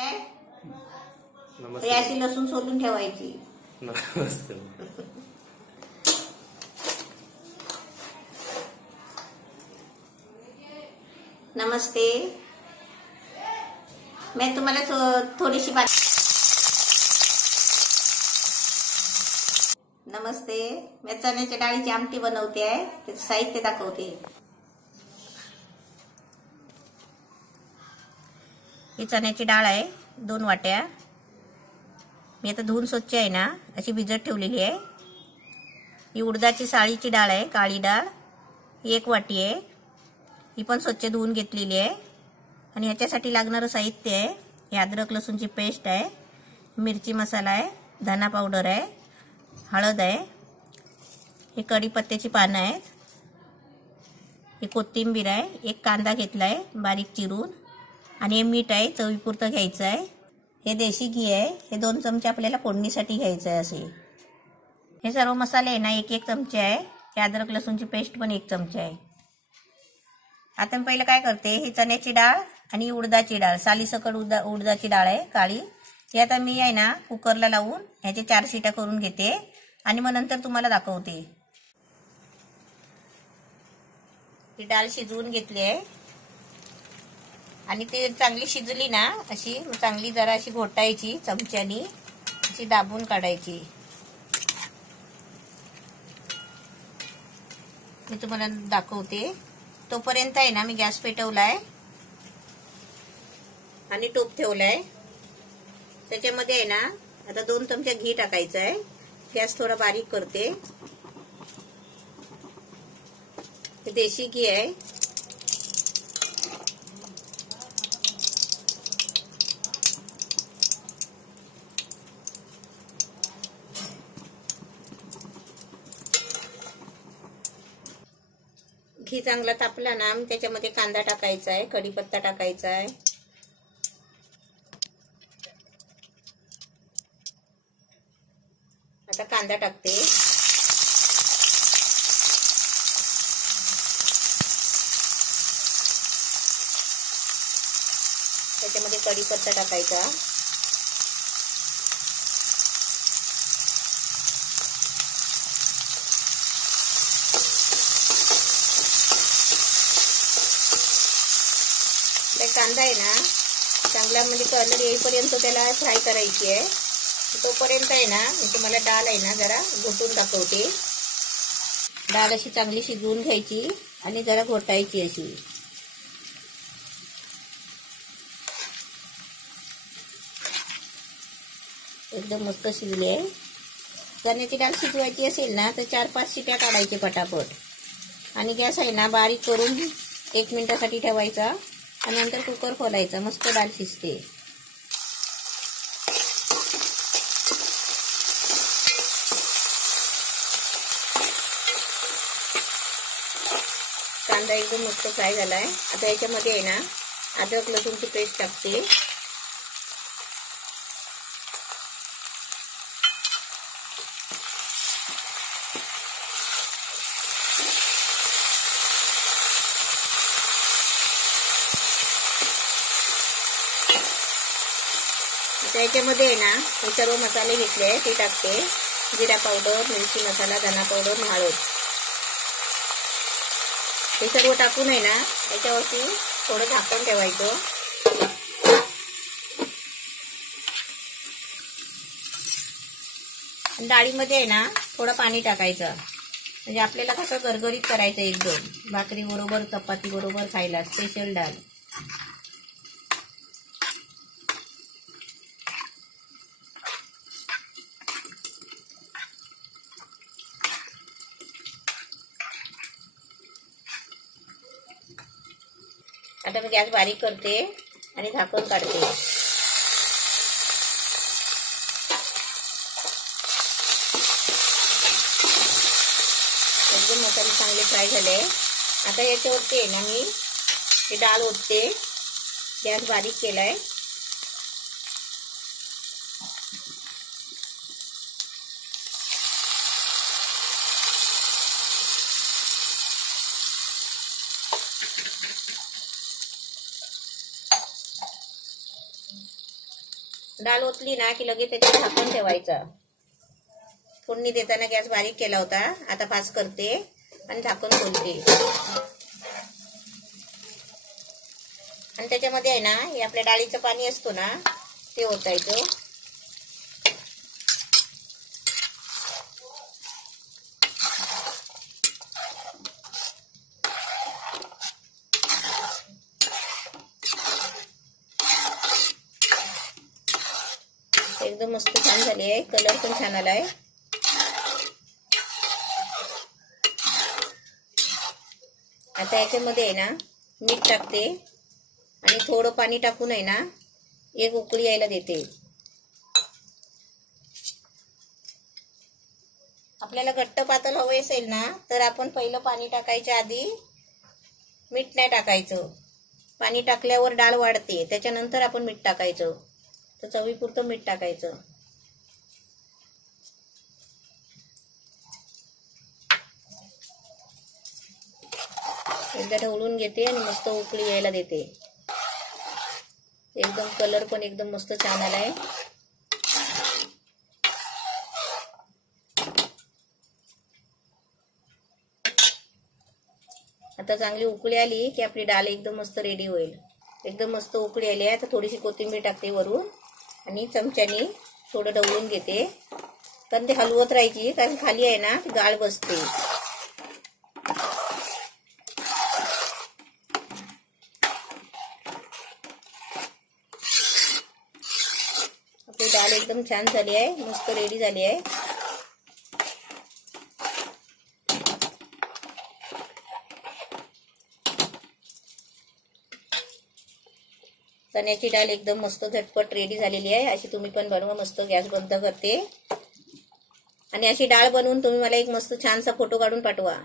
नमस्ते. अशी लसूण सोलून ठेवायची. नमस्ते. नमस्ते. मैं तुम्हाला थोडीशी बात. नमस्ते. मैं चण्याच्या डाळीची आमटी बनवते आहे. त्याचं साहित्य दाखवते. ही चण्याची डाळ आहे 2 वाट्या. मी आता धुवून स्वच्छ आहे ना अशी भिजत ठेवलेली आहे. ही उडदाची साळीची डाळ आहे, काळी डाळ. ही 1 वाटी आहे. ही पण स्वच्छ धुवून घेतलेली आहे. आणि ह्याच्यासाठी लागणारं साहित्य आहे हे अद्रक लसूणची पेस्ट आहे, मिरची मसाला आहे, धना पावडर आहे, हळद आहे, हे कढीपत्त्याची पानं आहेत, हे कोथिंबीर आहे, 1 कांदा घेतला आहे बारीक चिरून, आणि हे मीठ आहे चवीपुरतं घ्यायचं आहे. हे देशी घी आहे, हे 2 चमचे आपल्याला फोडणीसाठी घ्यायचं आहे. असे हे सर्व मसाले आहे ना 1-1 चमचे आहे. हे अद्रक लसूणची पेस्ट पण 1 चमचा आहे. आता मी पहिलं काय करते, ही चण्याची डाळ आणि उडदाची डाळ, सालीसकट उडदाची डाळ आहे काळी. ही आता मी आहे ना कुकरला लावून ह्याचे 4 शिट्या करून घेते आणि मग नंतर तुम्हाला दाखवते. ही डाळ शिजवून घेतली आहे आणि ती चांगली शिजली ना अशी चांगली जरा अशी घोटायची चमच्यानी, अशी दाबून काढायची. मी तुम्हाला दाखवते. तोपर्यंत आहे ना मी गॅस पेटवलाय आणि टोप ठेवलाय. त्याच्यामध्ये आहे ना आता 2 चमचे घी टाकायचं आहे. गॅस थोडा बारीक करते. हे देशी घी आहे. घी चांगला तापला ना त्याच्यामध्ये कांदा टाकायचा आहे, कढीपत्ता टाकायचा आहे. आता कांदा टाकते. त्याच्यामध्ये कढीपत्ता टाकायचा. कांदा आहे ना चांगला म्हणजे कलर येईपर्यंत त्याला फ्राय करायची आहे. तोपर्यंत आहे ना मी तुम्हाला डाळ आहे ना जरा घोटून दाखवते. डाळ अशी चांगली शिजवून घ्यायची आणि जरा घोटायची अशी. एकदम मस्त शिजली आहे. चण्याची डाळ शिजवायची असेल ना तर 4-5 शिट्या काढायची पटापट आणि गॅस आहे ना बारीक करून 1 मिनिटासाठी ठेवायचा आणि नंतर कुकर खोलायचा. मस्त डाळ शिजते. कांदा एकदम मस्त फ्राय झालाय. आता याच्यामध्ये आहे ना अद्रक लसूणची पेस्ट टाकते. त्याच्यामध्ये आहे ना हे सर्व मसाले घेतले आहे ते टाकते. जिरा पावडर, मिरची मसाला, धना पावडर, हळद, हे सर्व टाकून आहे ना याच्यावरती थोडं झाकण ठेवायचं. डाळीमध्ये आहे ना थोडं पाणी टाकायचं म्हणजे आपल्याला कसं गरगरीत करायचं एकदम भाकरी बरोबर चपाती बरोबर खायला. स्पेशल डाळ. आता मी गॅस बारीक करते आणि झाकण काढते. एकदम मसाले चांगले फ्राय झाले. आता याच्यावरती आहे ना मी हे डाळ ओतते. गॅस बारीक केलाय. डाळ ओतली ना की लगेच त्याच्यावर झाकण ठेवायचं. फोडणी देताना गॅस बारीक केला होता, आता फास्ट करते आणि झाकण खोलते. आणि त्याच्यामध्ये आहे ना, हे आपल्या डाळीचं पाणी असतो ना ते ओतायचं. एकदम मस्त छान झाली आहे, कलर पण छान आलाय. आता याच्यामध्ये आहे ना मीठ टाकते आणि थोडं पाणी टाकून आहे ना एक उकळी यायला देते. आपल्याला घट्ट पातळ हवं असेल ना तर आपण पहिलं पाणी टाकायच्या आधी मीठ नाही टाकायचं. पाणी टाकल्यावर डाळ वाढते, त्याच्यानंतर आपण मीठ टाकायचं. तर चवीपुरतं मीठ टाकायचं. एकदा ढवळून घेते आणि मस्त उकळी यायला देते. एकदम कलर पण एकदम मस्त छान आलाय. आता चांगली उकळी आली की आपली डाळ एकदम मस्त रेडी होईल. एकदम मस्त उकळी आली आहे. आता थोडीशी कोथिंबीर टाकते वरून आणि चमच्यानी थोडं ढवळून घेते. कारण ते हलवत राहायची, कारण खाली आहे ना ती गाळ बसते. आपली डाळ एकदम छान झाली आहे, मस्त रेडी झाली आहे. चण्याची डाळ एकदम मस्त झटपट रेडी झालेली आहे. अशी तुम्ही पण बनवा. मस्त गॅस बंद करते आणि अशी डाळ बनवून तुम्ही मला एक मस्त छानसा फोटो काढून पाठवा.